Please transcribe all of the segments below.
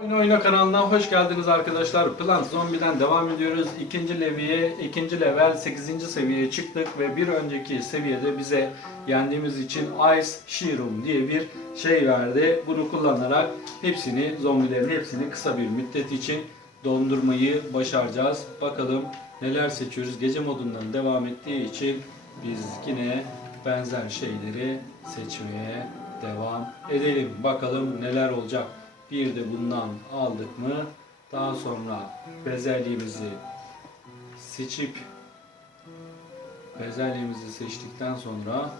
Oyun Oyna kanalına hoş geldiniz arkadaşlar. Plant Zombie'den devam ediyoruz. İkinci leviye, ikinci level 8. seviyeye çıktık ve bir önceki seviyede bize yendiğimiz için Ice Serum diye bir şey verdi. Bunu kullanarak hepsini, zombilerin hepsini kısa bir müddet için dondurmayı başaracağız. Bakalım neler seçiyoruz. Gece modundan devam ettiği için biz yine benzer şeyleri seçmeye devam edelim. Bakalım neler olacak. Bir de bundan aldık mı daha sonra bezelyemizi seçip bezelyemizi seçtikten sonra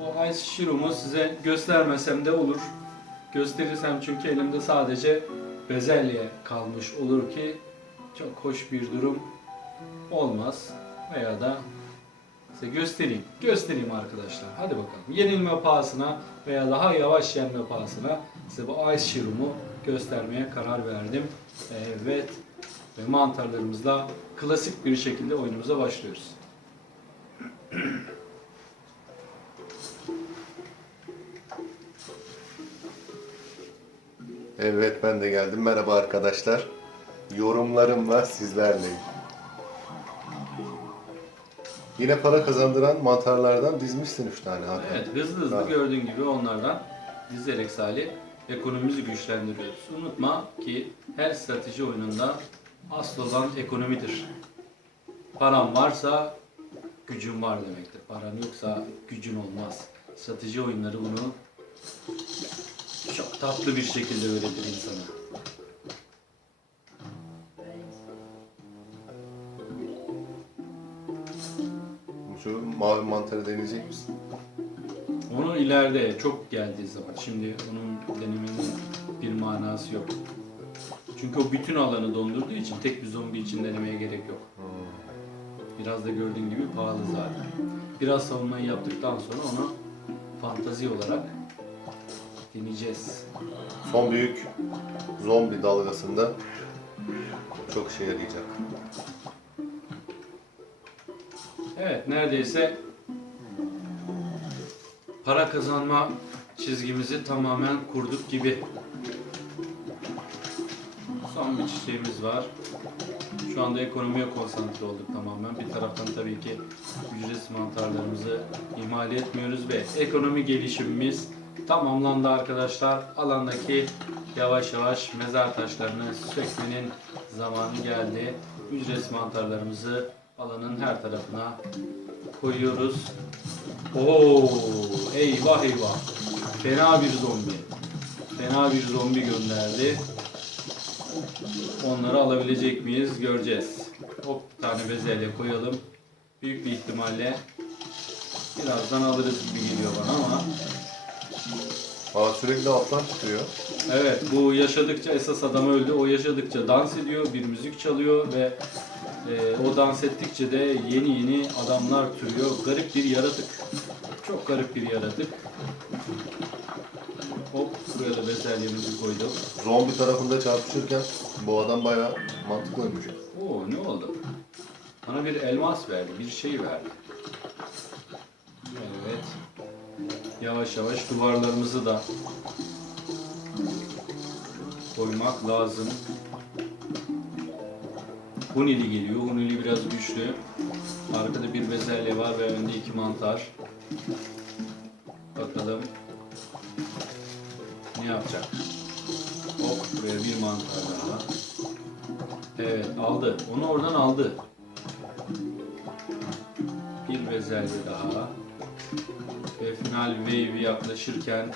o ice şirumu size göstermesem de olur. Gösterirsem çünkü elimde sadece bezelye kalmış olur ki çok hoş bir durum olmaz veya da size göstereyim. Göstereyim arkadaşlar. Hadi bakalım. Yenilme pahasına veya daha yavaş yenme pahasına size bu ice serumu göstermeye karar verdim. Evet. Ve mantarlarımızla klasik bir şekilde oyunumuza başlıyoruz. Evet ben de geldim. Merhaba arkadaşlar. Yorumlarımla sizlerleyim. Yine para kazandıran mantarlardan dizmişsin 3 tane Hakan. Evet, hızlı hızlı Tamam. gördüğün gibi onlardan dizerek Salih ekonomimizi güçlendiriyoruz. Unutma ki her strateji oyununda asıl olan ekonomidir. Paran varsa gücün var demektir. Paran yoksa gücün olmaz. Strateji oyunları bunu çok tatlı bir şekilde öğretir insana. Şu mavi mantarı deneyecek misin? Onu ileride çok geldiği zaman. Şimdi onun denemenin bir manası yok. Çünkü o bütün alanı dondurduğu için tek bir zombi için denemeye gerek yok. Biraz da gördüğün gibi pahalı zaten. Biraz savunmayı yaptıktan sonra onu fantazi olarak deneyeceğiz. Son büyük zombi dalgasında çok işe yarayacak. Evet neredeyse para kazanma çizgimizi tamamen kurduk gibi. Son bir çiçeğimiz var. Şu anda ekonomiye konsantre olduk tamamen. Bir taraftan tabii ki ücretsiz mantarlarımızı ihmal etmiyoruz ve ekonomi gelişimimiz tamamlandı arkadaşlar. Alandaki yavaş yavaş mezar taşlarını sökmenin zamanı geldi. Ücretsiz mantarlarımızı alanın her tarafına koyuyoruz. Oo, eyvah eyvah. Fena bir zombi. Fena bir zombi gönderdi. Onları alabilecek miyiz göreceğiz. Hop bir tane bezelye koyalım. Büyük bir ihtimalle birazdan alırız gibi geliyor bana ama Aa, sürekli alttan çıkıyor. Evet bu yaşadıkça esas adam öldü. O yaşadıkça dans ediyor, bir müzik çalıyor ve e, o dans ettikçe de yeni yeni adamlar türüyor. Garip bir yaratık. Çok garip bir yaratık. Hop buraya da bezelyemizi koyduk. Zombi tarafında çarpışırken bu adam bayağı mantıklıymış. Oo ne oldu? Bana bir elmas verdi, bir şey verdi. Evet. Yavaş yavaş duvarlarımızı da koymak lazım. Hunili geliyor. Hunili biraz güçlü. Arkada bir bezelye var ve önde iki mantar. Bakalım ne yapacak? Hop buraya bir mantar daha. Evet aldı. Onu oradan aldı. Bir bezelye daha. Ve final wave yaklaşırken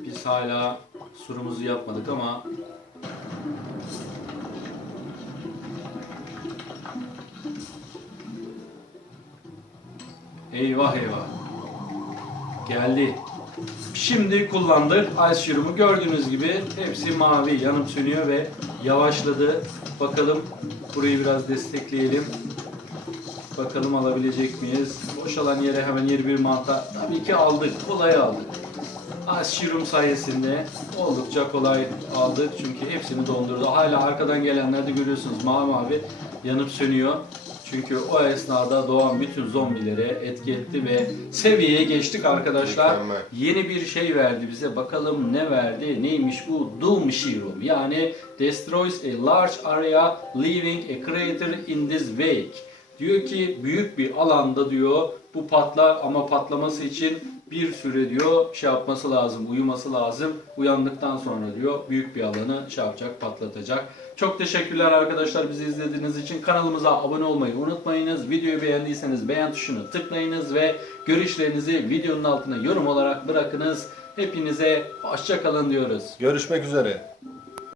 biz hala surumuzu yapmadık ama Eyvah eyvah. Geldi. Şimdi kullandık ice serumu. Gördüğünüz gibi hepsi mavi yanıp sönüyor ve yavaşladı. Bakalım burayı biraz destekleyelim. Bakalım alabilecek miyiz? Boşalan yere hemen yeni bir mantar. Tabii ki aldık. Kolay aldık. Serum sayesinde oldukça kolay aldık. Çünkü hepsini dondurdu. Hala arkadan gelenler de görüyorsunuz mavi mavi yanıp sönüyor. Çünkü o esnada doğan bütün zombilere etki etti ve seviyeye geçtik arkadaşlar. Mükemmel. Yeni bir şey verdi bize. Bakalım ne verdi? Neymiş bu? Doom Serum. Yani destroys a large area leaving a crater in this wake. Diyor ki büyük bir alanda diyor bu patlar ama patlaması için bir süre diyor şey yapması lazım, uyuması lazım. Uyandıktan sonra diyor büyük bir alanı şey yapacak, patlatacak. Çok teşekkürler arkadaşlar bizi izlediğiniz için. Kanalımıza abone olmayı unutmayınız. Videoyu beğendiyseniz beğen tuşunu tıklayınız ve görüşlerinizi videonun altına yorum olarak bırakınız. Hepinize hoşça kalın diyoruz. Görüşmek üzere.